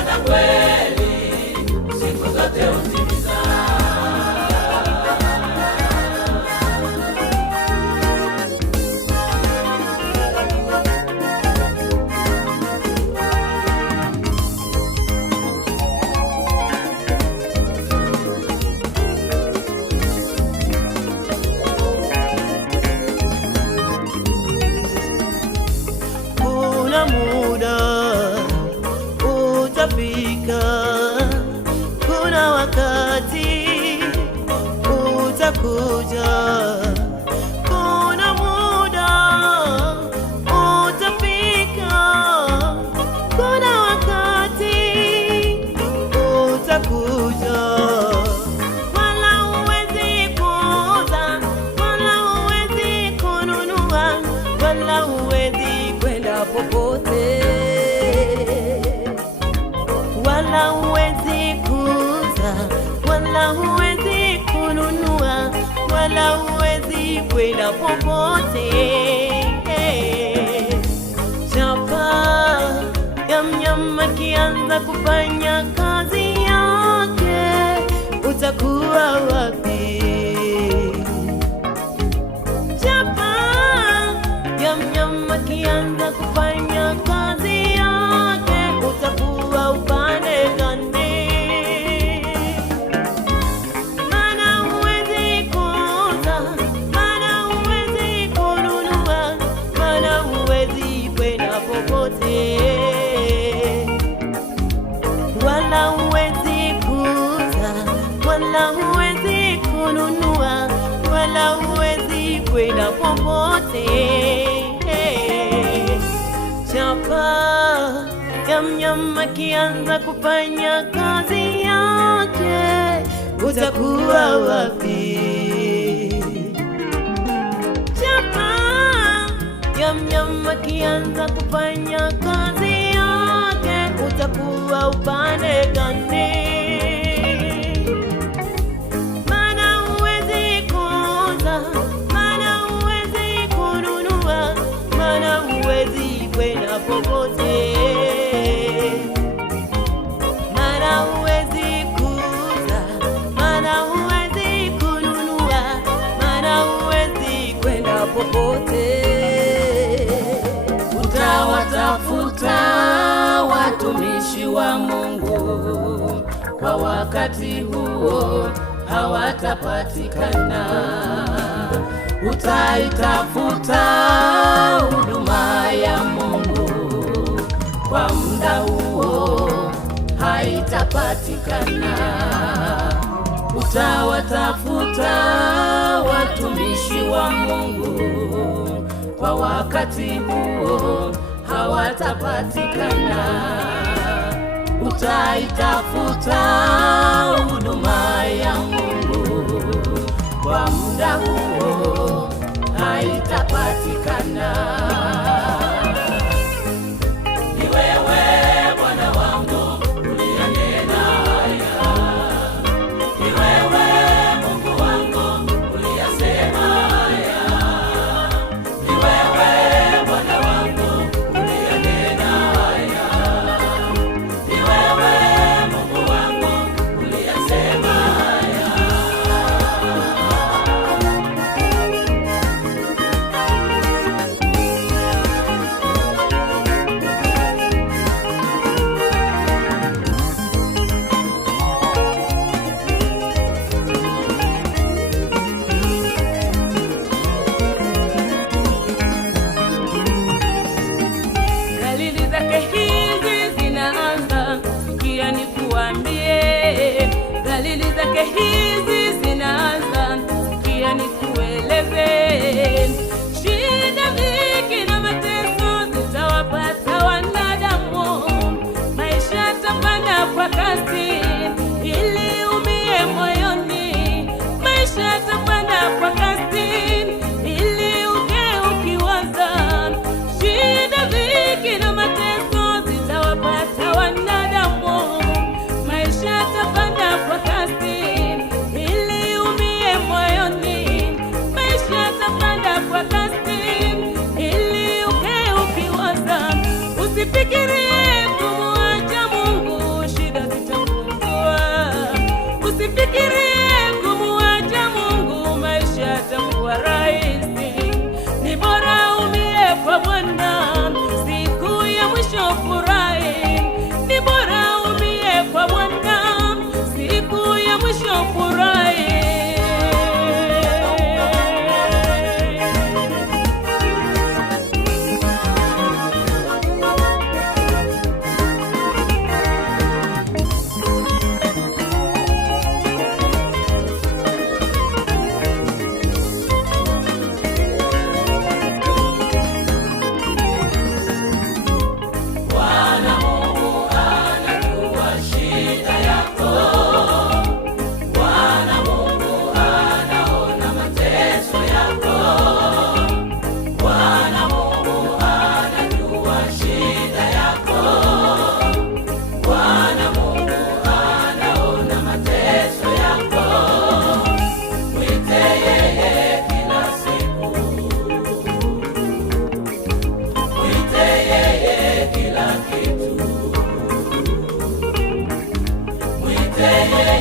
na kweli siku zote hutimiza. Kuna muda utafika, kuna wakati utakuja. Kuna muda utafika, kuna wakati utakuja. Wala huwezi kuuza, wala huwezi kununua, wala huwezi kwenda popote, wala huwezi kuuza, wala huwezi kununua, wala huwezi kwenda popote. Chapa ya mnyama kianza kufanya kazi yake, utakuwa wapi? Chapa ya mnyama kianza kufanya kazi yake, utakuwa upande gani? Maana huwezi kuuza, maana huwezi kununua, maana huwezi kwenda popote, wala huwezi kuuza, wala huwezi kununua, wala huwezi kwenda popote. Chapa ya mnyama kianza kufanya kazi yake, utakuwa wapi? Chapa ya mnyama kianza kufanya kazi yake, utakuwa upande gani? Maana huwezi kuuza, maana huwezi kununua, maana huwezi kwenda popote, maana huwezi kuuza, maana huwezi kununua, maana huwezi kwenda popote. Utawatafuta watumishi wa Mungu, kwa wakati huo hawatapatikana. Utaitafuta huduma ya Mungu, kwa muda huo haitapatikana. Utawatafuta watumishi wa Mungu, kwa wakati huo hawatapatikana. Utaitafuta huduma ya Mungu, kwa muda huo haitapatikana. Ni wewe Bwana wangu uliyanena haya, ni wewe Mungu wangu uliyasema haya, ni wewe Bwana wangu uliyanena haya, ni wewe Mungu wangu uliyasema haya. Dalili zake hizi zinaanza, sikia nikuambie. Dalili zake hizi zinaanza, sikia nikueleze. Shida, dhiki na mateso zitawapata wanadamu. Maisha yatapanda kwa kasi ili umie moyoni. Maisha yatapanda kwa kasi ili ukiwaza. Shida, dhiki na mateso zitawapata wanadamu. Maisha yatapanda kwa kasi penye